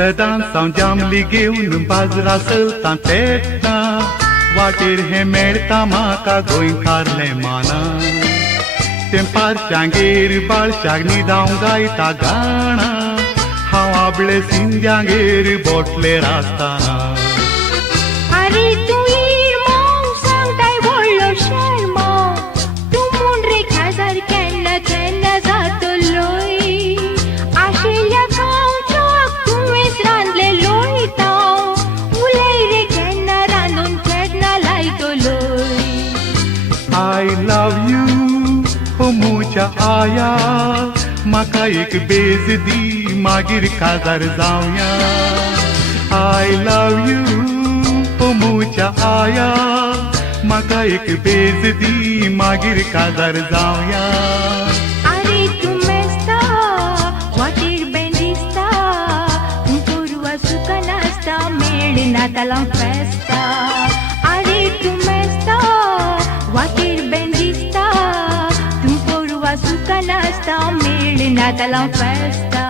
सदांसांव जांबली घेवन बाजरा चलता तेन्ना वाटेर हें मेळटा म्हाका गोंयकारलें माना तें पारच्यांगेर बाळशाक न्हिदांव गायता गाणां हांव आपले सिंध्यांगेर बोटलेर आसतना I love you, oh mucha आया म्हाका एक बेज दी मागीर काजार जावया I love you, oh mucha आया म्हाका एक बेज दी मागीर काजार जावया अरे तू मेस्ता वाटेर बेंडिस्ता तू पोरवा सुका नास्ता मेळ नातालां फेस्ता अरे तू मेस्ता वाटेर बेंडिस्ता तू पोरवा सुका नास्ता मेळ नातालां फेस्ता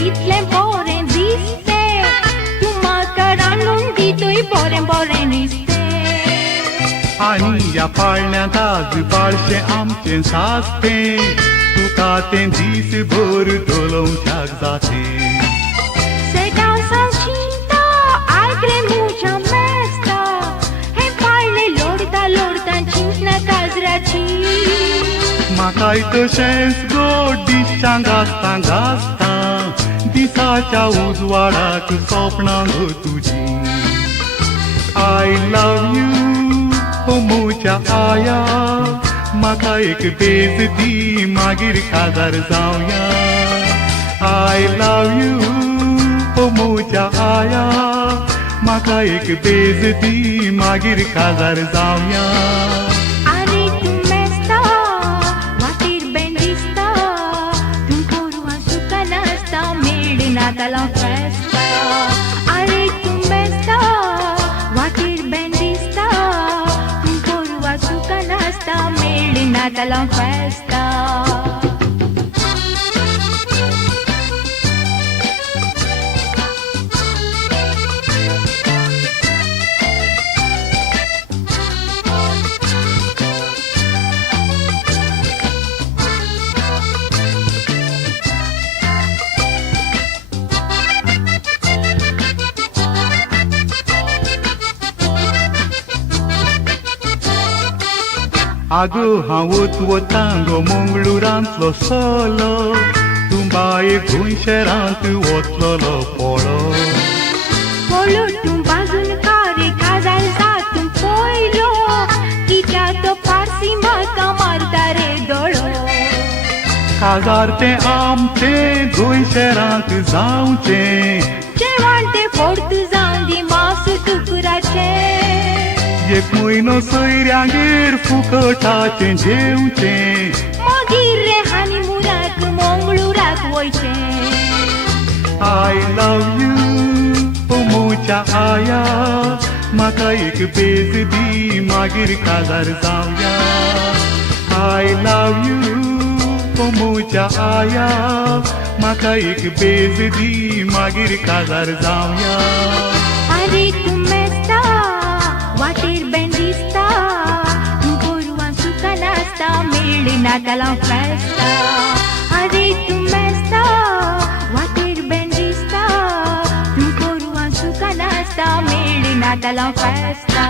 कितलें बोरें दिसतें तूं म्हाका रांदून दितय बोरें बोरें दिसतें आनी ह्या पाळण्यांत आज बाळशें आमचें सासतें तुका तें दीसभर दोलोवच्याक जातें सेटांव सांगशीता आयकलें मुच्या मेस्ता हें पाळणें लोडता लोडता चिंतना काजराची म्हाकाय तशेंच गोड दिश्यांक घासता घासता दिसाच्या उजवाडाक सोपणां गो तुजी I love you, oh mucha आया म्हाका एक बेज दी मागीर काजार जावया I love you, oh mucha आया म्हाका एक बेज दी मागीर काजार जावया अरे तू मेस्ता वाटेर बेंडिस्ता तू पोरवा सुका नास्ता मेळ नातालां फेस्ता अरे तू मेस्ता वाटेर बेंडिस्ता तू पोरवा सुका नास्ता मेळ नातालां फेस्ता आगो हांव वता गो मंगळूरांतलो सोलो तूं बाये गोंय शहरांत वतलोलो पळो पळो तूं बाजून कारे काजार जातून पयलो कित्याक तो पारसी म्हाका मारता रे दोळो काजार तें आमचें गोंय शहरांत जावचें जेवण तें फोर्त जावन दी मास तुकुराचें एक म्हयनो सोयऱ्यांगेर फुकटाचें जेवचें मागीर रे हानीमुनाक मंगळूराक वयचें I love you, oh mucha आया म्हाका एक बेज दी मागीर काजार जावया I love you, oh mucha आया म्हाका एक बेज दी मागीर काजार जावया अरे तू मेस्ता वाटेर बेंडिस्ता तू पोरवा सुका नास्ता मेळ नातालां फेस्ता अरे तू मेस्ता वाटेर बेंडिस्ता तू पोरवा सुका नास्ता मेळ नातालां फेस्ता